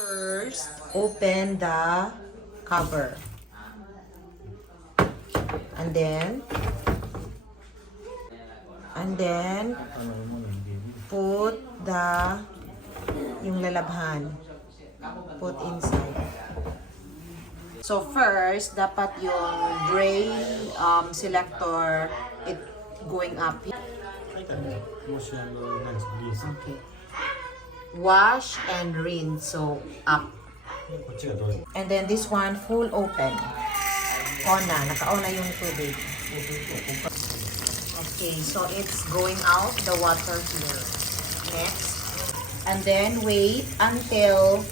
First, open the cover. And then put yung lalabhan. Put inside. So first, dapat yung drain selector it going up. Okay. Wash and rinse, so up. And then this one, full open. Naka-on na yung tubig. Okay, so it's going out the water here. Next. And then wait until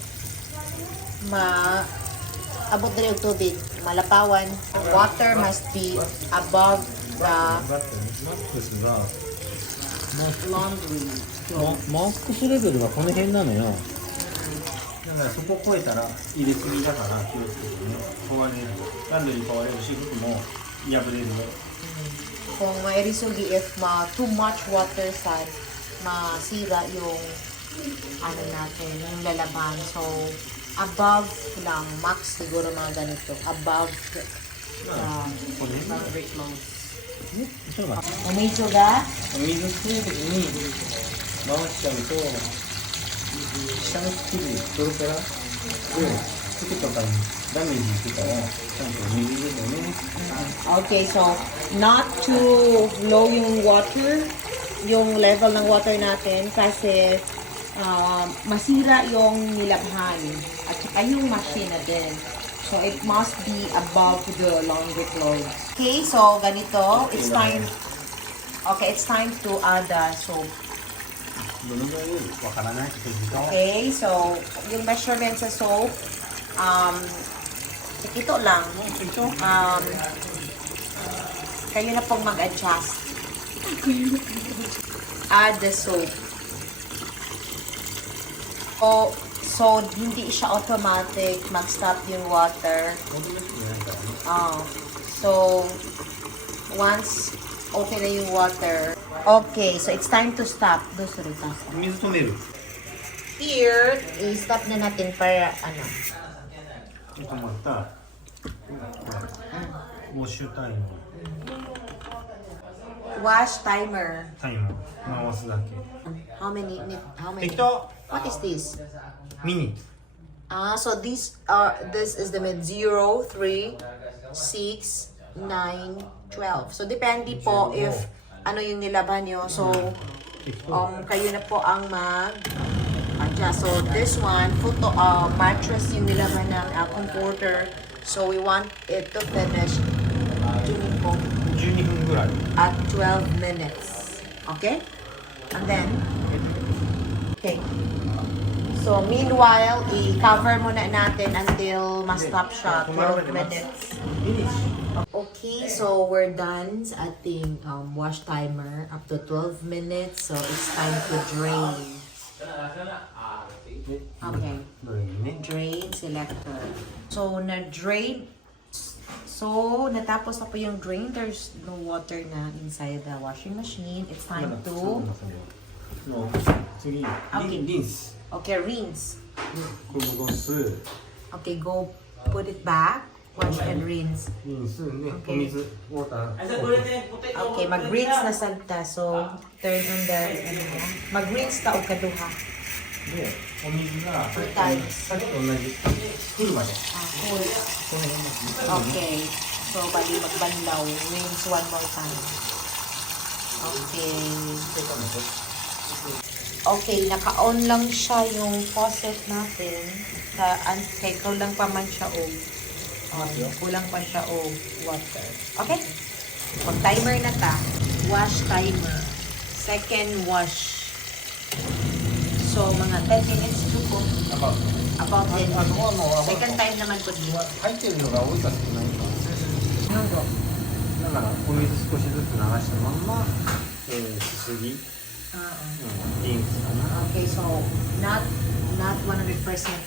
abot na yung tubig. Malapawan. Water must be above the laundry. マックスレベルがこの辺なのよ。だからそこ超えたら入れすぎだから気をつけてね。壊れる。ランドリー壊れるし、服も破れるよ。Kung mairisugi, if too much water masira yung natin, yung lalaban. So, above lang, max siguro mga ganito. Above the laundry clothes. お水がお水吸う時に回しちゃうと下のスキルプロペラで服とかにダメージしてたらちゃんと水入れてね。Okay, so not too low yung water, yung level ng water natin kasi masira yung nilabhan at saka yung machine na din. So it must be above the laundry clothes. Okay, so ganito, it's time to add the soap. Okay, so yung measurement sa soap, ito lang. Kayo na pong mag-adjust. Add the soap. So, hindi siya automatic mag-stop yung water. So, once okay na yung water, okay, so it's time to stop. Here, i-stop na natin para wash timer. タイム回すだけ。 How many? 適当。 What is this? Minute. So this is the mid 0, 3, 6, 9, 12. So depende po if ano yung nilaban nyo. So kayo na po ang mag-adjust. So this one, mattress yung nilaban ng comforter. So we want it to finish 12分ぐらい。 at 12 minutes. Okay? And then, okay. So, meanwhile, i-cover muna natin until ma-stop siya, 12 minutes. Okay, so we're done sa ating wash timer up to 12 minutes. So, it's time to drain. Okay. Drain selector. So, na-drain. So, natapos na po yung drain. There's no water na inside the washing machine. It's time to... No. 次、 Okay. リンス。 Okay, rinse. これもrinse。 Okay, go put it back. Wash and rinse. リンスね、 Okay. お水、ウォーター。 Okay, mag-rinse na sagta. So, turn on the... Mag-rinse ta o kaduha. で、お水が Two times. さっきと同じ。来るまで。 Full. Okay. So, bali magbanlaw. Rinse one more time. Okay. Okay, naka-on lang siya yung faucet natin. Kaya kulang pa man siya o kulang pa siya o water. Okay? Pag timer na ta, wash timer. Second wash. So, mga 10 minutes to po. About 10 minutes. Second time naman po dito. 入ってるのが多いか少ないか。だから、お水少しずつ流したまんま、すすぎ。リンスかな。 Okay, so not 100%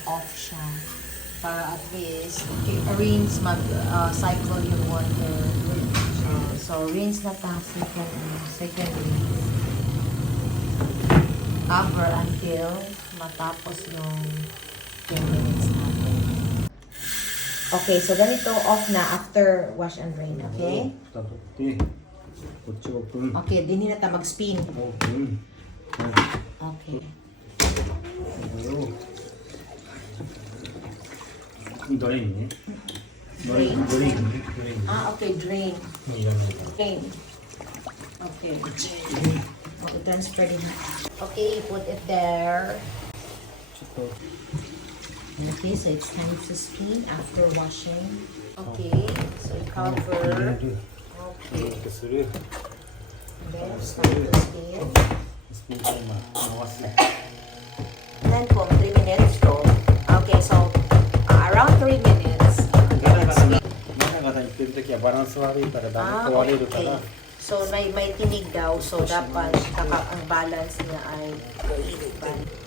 off siya. Para at least, okay, rinse cycle yung water. So, rinse na ta, second rinse. Cover until matapos yung 10 minutes natin. Okay, so ganito off na after wash and drain, okay? 蓋取ってこっちオープン Okay, din na ta mag-spin. オープン Okay. これをドレインね Drain. ドレインねドレイン Ah, okay, drain. もういらないから Drain. Okay. Okay, transfer din. Okay, put it there. ちょっと Okay, so it's time to spin after washing. Okay, so cover. 入れる Okay, する then start to spin. スピンタイマー回す Then kung 3 minutes to. Okay, so around 3 minutes. ガタガタ言ってる時はバランス悪いからダメ壊れるから So may tinig daw, so dapat ang balance niya ay balik.